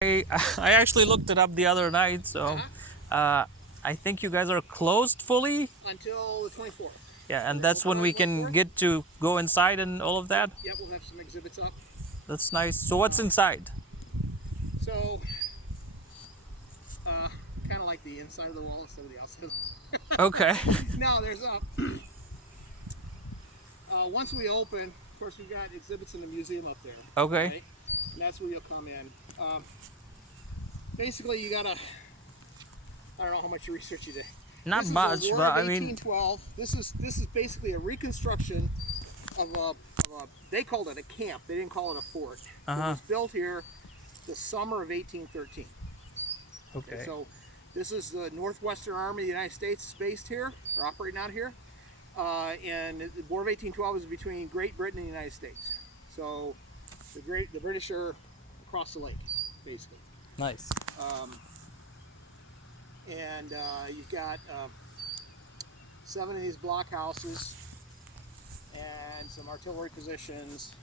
I I actually looked it up the other night, so I think you guys are closed fully. Until the 24th. Yeah, and We're that's open when on we the can 24th. get to go inside and all of that. Yep, we'll have some exhibits up. That's nice. So what's inside? So, uh, kind of like the inside of the wall instead of the outside. Okay. No, there's once we open, of course, we've got exhibits in the museum up there. Okay. Right? And that's where you'll come in. Basically, you gotta. I don't know how much research you did. Not This is much, a War but of I mean, 1812. This is basically a reconstruction of a. They called it a camp. They didn't call it a fort. It was built here the summer of 1813. okay. So this is the Northwestern Army of the United States is based here, or operating out here. And the War of 1812 is between Great Britain and the United States. So the British are across the lake, basically. Nice. And you've got 7 of these blockhouses and some artillery positions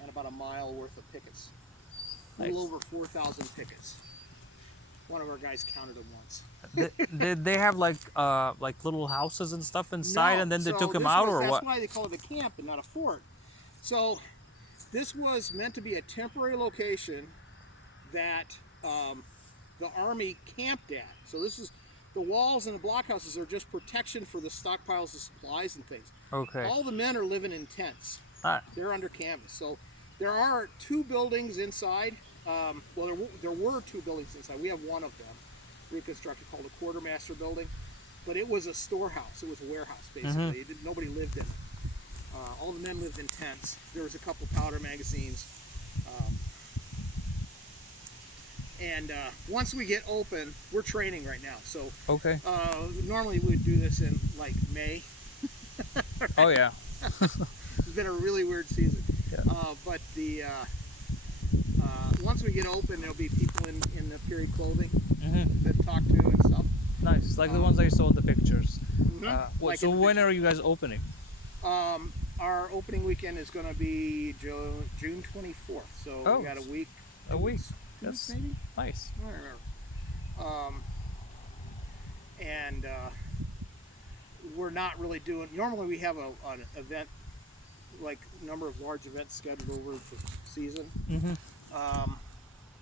and about a mile worth of pickets. Nice. A little over 4,000 pickets. One of our guys counted them once. Did they have like little houses and stuff inside, No, and then they so took them this out, was- or that's what? why they call it a camp and not a fort. So this was meant to be a temporary location that the Army camped at. So this is the walls and the blockhouses are just protection for the stockpiles of supplies and things. Okay. All the men are living in tents. Ah, They're under canvas. So there are 2 buildings inside. Well, there were 2 buildings inside. We have one of them reconstructed called the Quartermaster Building, but it was a storehouse. It was a warehouse basically. Nobody lived in it. All the men lived in tents. There was a couple powder magazines. And once we get open, we're training right now. So okay. normally we would do this in like May. Oh yeah. It's been a really weird season. Yeah. But once we get open, there'll be people in the period clothing to talk to and stuff. Nice, like the ones I saw in the pictures. Like So in the when are you guys opening? Our opening weekend is going to be June 24th. So we got a week. A week. Weeks, That's maybe. nice. I don't remember. And we're not really doing. Normally, we have an event, like number of large events scheduled over the season.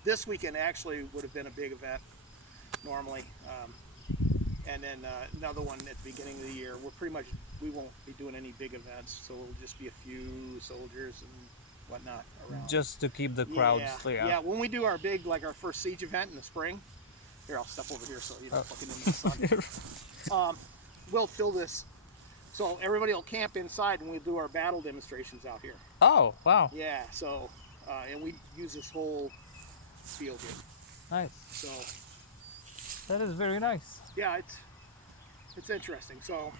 This weekend actually would have been a big event normally, and then another one at the beginning of the year. We won't be doing any big events, so it'll just be a few soldiers and whatnot around. Just to keep the crowds Yeah. When we do our big, like our first siege event in the spring, here I'll step over here so you don't fucking in the sun. We'll fill this, so everybody will camp inside and we'll do our battle demonstrations out here. Oh wow. Yeah. So, and we use this whole field here. Nice. So That is very nice. yeah, it's interesting. So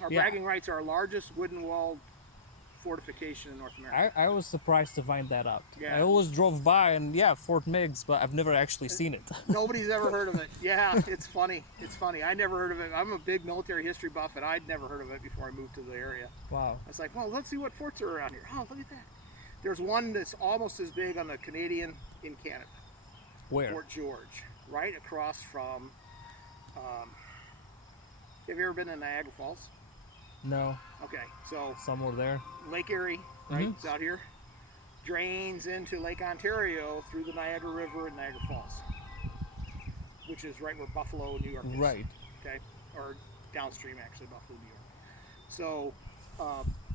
our bragging rights are our largest wooden walled fortification in North America. I was surprised to find that out. Yeah. I always drove by and yeah, Fort Meigs, but I've never actually seen it. Nobody's ever heard of it. Yeah, it's funny. It's funny. I never heard of it. I'm a big military history buff, and I'd never heard of it before I moved to the area. Wow. I was like, well, let's see what forts are around here. Oh, look at that. There's one that's almost as big on the Canadian in Canada. Where? Fort George, right across from. Have you ever been to Niagara Falls? No. Okay, so Somewhere there. Lake Erie, right, it's out here, drains into Lake Ontario through the Niagara River and Niagara Falls, which is right where Buffalo, New York is. Right. Okay, or downstream actually, Buffalo, New York. So,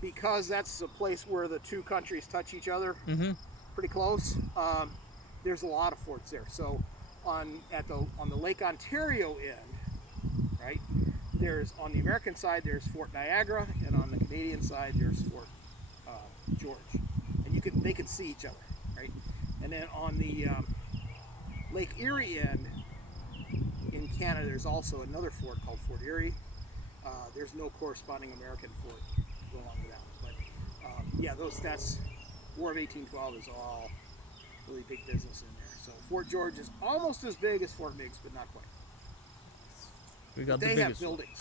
because that's a place where the 2 countries touch each other pretty close, there's a lot of forts there. So, on the Lake Ontario end, right, there's on the American side there's Fort Niagara, and on the Canadian side there's Fort George, and they can see each other, right? And then on the Lake Erie end in Canada, there's also another fort called Fort Erie. There's no corresponding American fort to go along with that, but yeah, that's War of 1812 is all really big business in there. So Fort George is almost as big as Fort Meigs, but not quite. We got They the have biggest one. buildings.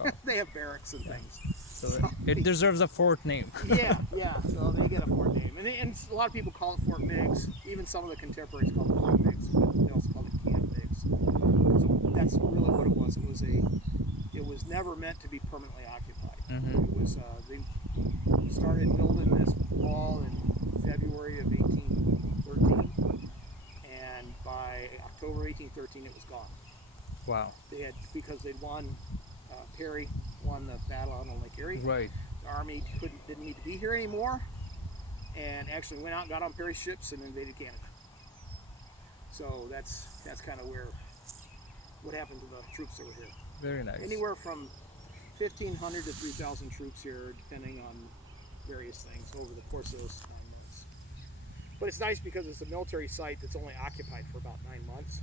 Oh. They have barracks and things. So It deserves a fort name. Yeah, yeah. So they get a fort name, and a lot of people call it Fort Meigs. Even some of the contemporaries call it Fort Meigs, but they also call it Camp Meigs. So that's really what it was. It was never meant to be permanently occupied. It was they started building this wall in February of 1813, and by October 1813 it was gone. Wow. Because they'd won. Perry won the battle on Lake Erie. Right. The army didn't need to be here anymore, and actually went out and got on Perry's ships and invaded Canada. So that's kind of what happened to the troops that were here. Very nice. Anywhere from 1,500 to 3,000 troops here, depending on various things over the course of those 9 months. But it's nice because it's a military site that's only occupied for about 9 months.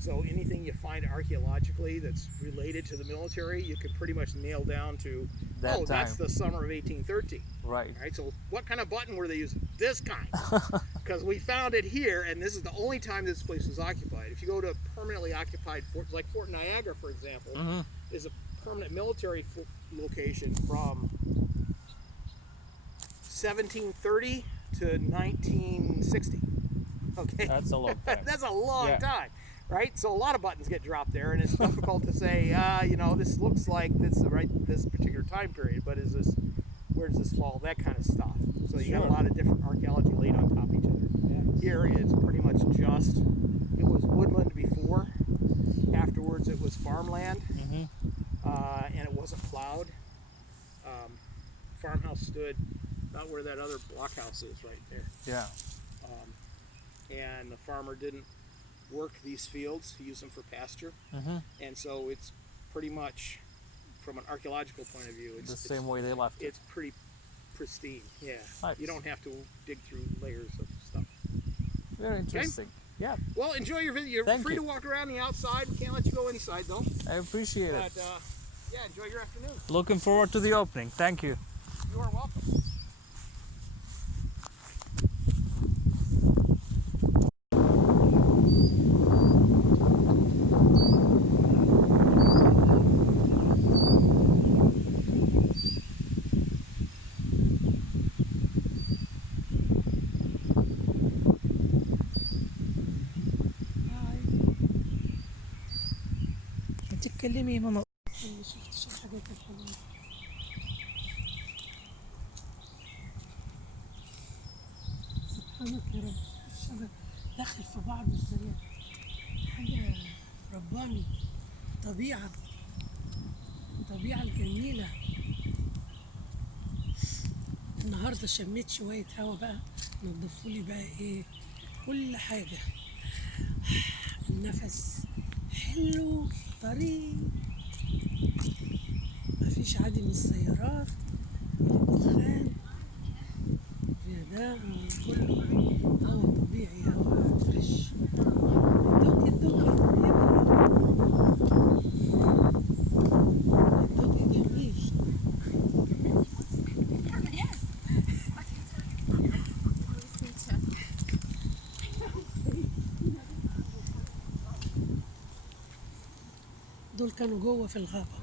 So anything you find archaeologically that's related to the military, you can pretty much nail down to, that's the summer of 1813. Right. Right. So what kind of button were they using? This kind. Because we found it here, and this is the only time this place was occupied. If you go to permanently occupied forts, like Fort Niagara, for example, is a permanent military location from 1730 to 1960. Okay, that's a long time. That's a long time, right? So a lot of buttons get dropped there, and it's difficult to say, this looks like this particular time period, but where does this fall? That kind of stuff. So you got a lot of different archaeology laid on top of each other. Here it's pretty much it was woodland before. Afterwards it was farmland, and it wasn't plowed. Farmhouse stood about where that other blockhouse is right there. Yeah. And the farmer didn't work these fields, he used them for pasture. And so it's pretty much, from an archaeological point of view, it's the same way they left it. It's pretty pristine, yeah. Nice. You don't have to dig through layers of stuff. Very interesting. Okay? Yeah. Well, enjoy your visit. You're free to walk around the outside. We can't let you go inside, though. I appreciate it. But, enjoy your afternoon. Looking forward to the opening. Thank you. You are welcome. تتكلمي يا ماما. اللي شفتش الحاجات الحلوة. سبحانك يا رب، الشجر داخل في بعض ازاي، حاجة رباني. طبيعة الجميلة. النهاردة شميت شوية هوا بقى، نضفولي بقى ايه كل حاجة. النفس حلو طريق، مفيش عادي من السيارات والدخان، ده كله هوا طبيعي، هوا فريش. الدوق جميل. دول كانوا جوه في الغابة.